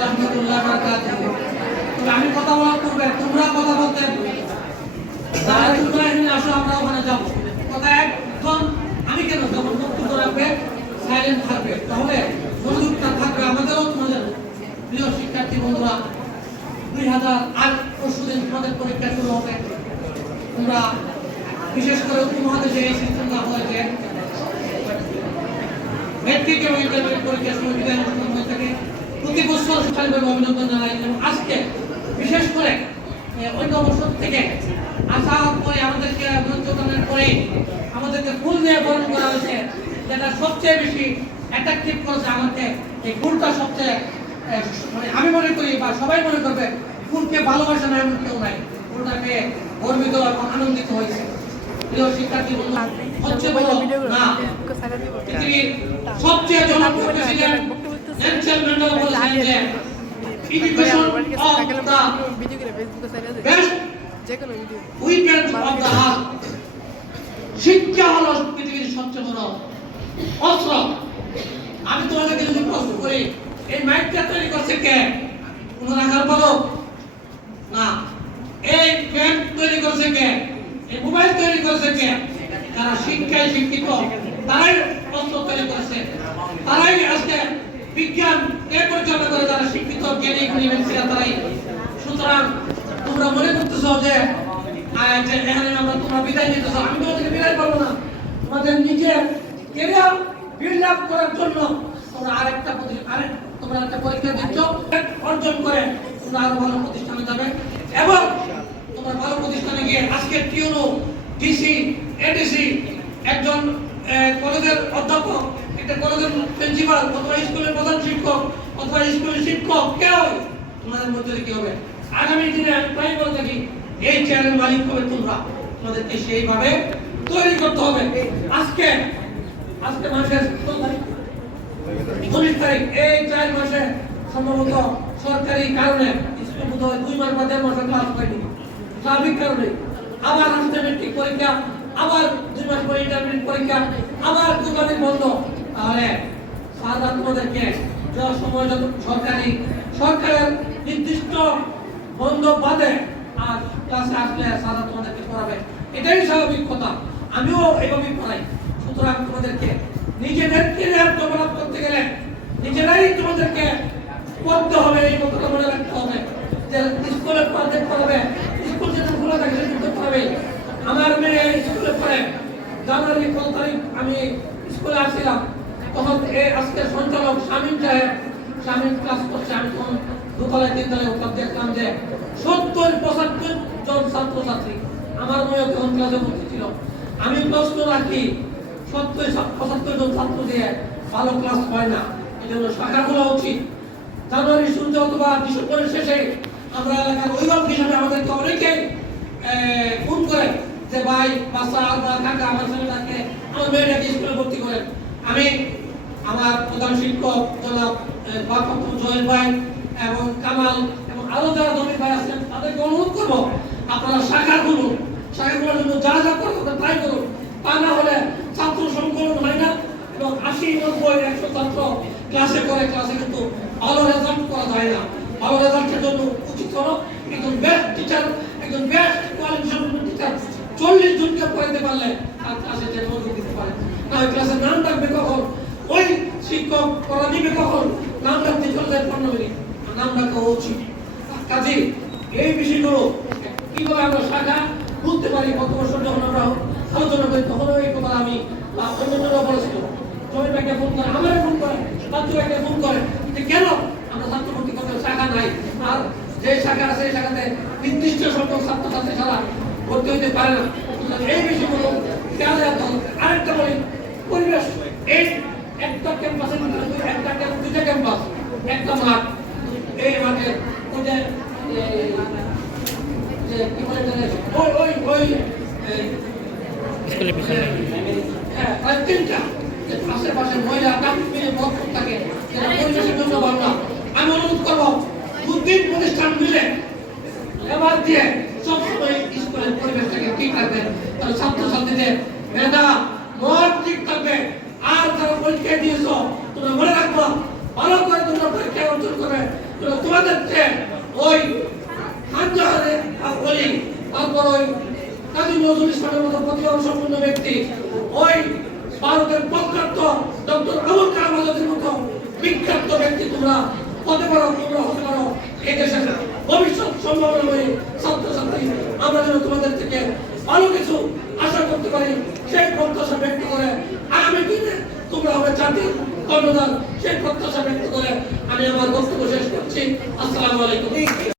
রাহমাতুল্লাহ বারাকাতুহু। আমি কথা বলার পূর্বে তোমরা কথা বলতে যারা তোমরা এখানে আসো আমরা ওখানে যাবো কথা একদম আমি কেন যখন বক্তব্য রাখবে সাইলেন্ট থাকবে তাহলে মনোযোগটা থাকবে আমাদেরও তোমাদের প্রিয় শিক্ষার্থী বন্ধুরা 2008 পরশুদিন তোমাদের পরীক্ষা শুরু হবে তোমরা বিশেষ করে উপমহাদেশে এই সিস্টেমটা হয়েছে মেট্রিক এবং ইন্টারমিডিয়েট পরীক্ষার সময় বিদায় অনুষ্ঠান হয়ে থাকে প্রতি বছর সরকারিভাবে অভিনন্দন জানাই এবং আজকে বিশেষ করে অন্য বছর থেকে আসা পরে আমাদেরকে অভিনন্দনের পরে আমাদেরকে ফুল দিয়ে বরণ করা হয়েছে যেটা সবচেয়ে বেশি অ্যাট্রাকটিভ করেছে আমাকে এই ফুলটা সবচেয়ে মানে আমি মনে করি বা সবাই মনে করবে ফুলকে ভালোবাসা না এমন কেউ নাই ফুলটাকে গর্বিত এবং আনন্দিত হয়েছে প্রিয় শিক্ষার্থী বন্ধু সবচেয়ে বড় না পৃথিবীর সবচেয়ে জনপ্রিয় প্রেসিডেন্ট নেলসন ম্যান্ডেলা বলেছেন যে education of the best weapons of the heart শিক্ষা হলো পৃথিবীর সবচেয়ে বড় অস্ত্র আমি তোমাদেরকে যদি প্রশ্ন করি এই মাইকটা তৈরি করছে কে কোন রাখার বলো না এই ফ্যান তৈরি করছে কে এই মোবাইল তৈরি করছে কে যারা শিক্ষায় শিক্ষিত তারাই অস্ত্র তৈরি করেছে তারাই আজকে বিজ্ঞান পরিচালনা করে যারা শিক্ষিত জ্ঞানী গুণী ব্যক্তিরা তারাই সুতরাং তোমরা মনে করতেছো যে এখানে আমরা তোমরা বিদায় নিতেছো আমি তোমাদেরকে বিদায় করবো না তোমাদের নিজের ক্যারিয়ার বিল্ড আপ করার জন্য তোমরা তোমরা একটা পরীক্ষা দিচ্ছ অর্জন করে তোমরা আরো ভালো প্রতিষ্ঠানে যাবে এবং তোমরা ভালো প্রতিষ্ঠানে গিয়ে আজকে টিউনো ডিসি এডিসি একজন কলেজের অধ্যাপক একটা কলেজের প্রিন্সিপাল অথবা স্কুলের প্রধান শিক্ষক অথবা স্কুলের শিক্ষক কেউ তোমাদের মধ্যে কি হবে আগামী দিনে আমি প্রায় বলে থাকি এই চেয়ারের মালিক হবে তোমরা তোমাদেরকে সেইভাবে তৈরি করতে হবে আজকে মাসের 19 তারিখ এই 4 মাসে সম্ভবত সরকারি কারণে স্কুল বোধহয় 2 মাস বা 1.5 মাসের ক্লাস হয়নি স্বাভাবিক কারণে আবার আসতে মেট্রিক পরীক্ষা আবার 2 মাস পরে ইন্টারমিডিয়েট পরীক্ষা আবার দুর্গাদিন বন্ধ তাহলে সারা তোমাদেরকে যে সময় যত সরকারের নির্দিষ্ট বন্ধ বাদে আর ক্লাসে আসলে সারা তোমাদেরকে পড়াবে এটাই স্বাভাবিক কথা আমিও এইভাবেই পড়াই সুতরাং তোমাদেরকে নিজেদের ক্যারিয়ার ডেভেলপ করতে গেলে নিজেরাই তোমাদেরকে পড়তে হবে এই কথাটা মনে রাখতে হবে যে স্কুলে পড়াতে পড়াবে স্কুল যেটা খোলা থাকে সেটা পড়াবে আমার মেয়ে স্কুলে পড়ে জানুয়ারি 15 তারিখ আমি স্কুলে আসছিলাম তখন আজকে সঞ্চালক শামীম ক্লাস করছে আমি তখন দোতলায় 3 তলায় উপর দেখলাম যে 70-75 জন ছাত্রছাত্রী আমার মেয়ে তখন ক্লাসে ভর্তি ছিল আমি প্রশ্ন রাখি 70-75 জন ছাত্র দিয়ে ভালো ক্লাস হয় না এই জন্য শাখাগুলো উচিত জানুয়ারি শুরুতে অথবা ডিসেম্বরের শেষে আমরা এলাকার অভিভাবক হিসাবে আমাদেরকে অনেকেই ফোন করে যে ভাই বাচ্চা বা কাকা আমার ছেলেটাকে আমার মেয়েটাকে স্কুলে ভর্তি করেন আমি আমার প্রধান শিক্ষক জনাব বাপু জয়েল ভাই এবং কামাল এবং আরো যারা জমি ভাই আছেন তাদেরকে অনুরোধ করবো আপনারা শাখাগুলোর জন্য যা যা করতে ট্রাই করুন তা না হলে ছাত্র সংকলন হয় না এবং 80-90-100 ছাত্র ক্লাসে কিন্তু ভালো রেজাল্ট করা যায় না ভালো রেজাল্টের জন্য উচিত হলো একজন বেস্ট টিচার একজন বেস্ট কোয়ালিফিকেশন টিচার 40 জনকে পড়াতে পারলে তার ক্লাসে যে মনোযোগ দিতে পারে না ওই ক্লাসে নাম ডাকবে কখন ওই শিক্ষক পড়া দিবে কখন নাম ডাকতে চলে যায় 15 মিনিট নাম ডাকা উচিত কাজে এই বিষয়গুলো কিভাবে আমরা শাখা বুঝতে পারি কত বছর যখন আমরা আলোচনা করি তখন এই কথা আমি অন্যরা বলেছিল জমি ব্যাংকে ফোন করে আমারে ফোন করে ছাত্র ব্যাংকে ফোন করে যে কেন আমরা ছাত্র ভর্তি করতে শাখা নাই আর যে শাখা আছে সেই শাখাতে নির্দিষ্ট সংখ্যক ছাত্রছাত্রী ছাড়া ভর্তি হইতে পারে না এই বিষয়গুলো খেয়াল রাখতে হবে আরেকটা বলি পরিবেশ এই একটা ক্যাম্পাসের ভিতরে দুইটা ক্যাম্পাস একটা মাঠ এই মাঠে ওই যে কি বলে ওই স্কুলের পিছনে হ্যাঁ তিনটা আশেপাশে মহিলা কাশ্মীরে বক্তব্য থাকে পরিবেশের জন্য বাংলা আমি অনুরোধ করবো 2-3 প্রতিষ্ঠান মিলে এবার দিয়ে সবসময় স্কুলের পরিবেশটাকে ঠিক রাখবে তাহলে ছাত্রছাত্রীদের মেধা মন ঠিক থাকবে আর যারা পরীক্ষা দিয়েছ তোমরা মনে রাখবো ভালো করে তোমরা পরীক্ষা অর্জন করবে তোমাদের চেয়ে ওই খানজাহানের বলি, তারপর ওই কাজী নজরুল ইসলামের মতো প্রতিভাবান সম্পন্ন ব্যক্তি, ওই ভারতের প্রখ্যাত ডক্টর আবুল কালাম আজাদের মতো বিখ্যাত ব্যক্তি তোমরা হতে পারো, তোমরা হতে পারো এই দেশের ভবিষ্যৎ সম্ভাবনাময়ী ছাত্রছাত্রী। আমরা যেন তোমাদের থেকে ভালো কিছু আশা করতে পারি সেই প্রত্যাশা ব্যক্ত করে আগামী দিনে তোমরা হবে জাতির কর্ণধার, সেই প্রত্যাশা ব্যক্ত করে আমি আমার বক্তব্য শেষ করছি। আসসালামু আলাইকুম।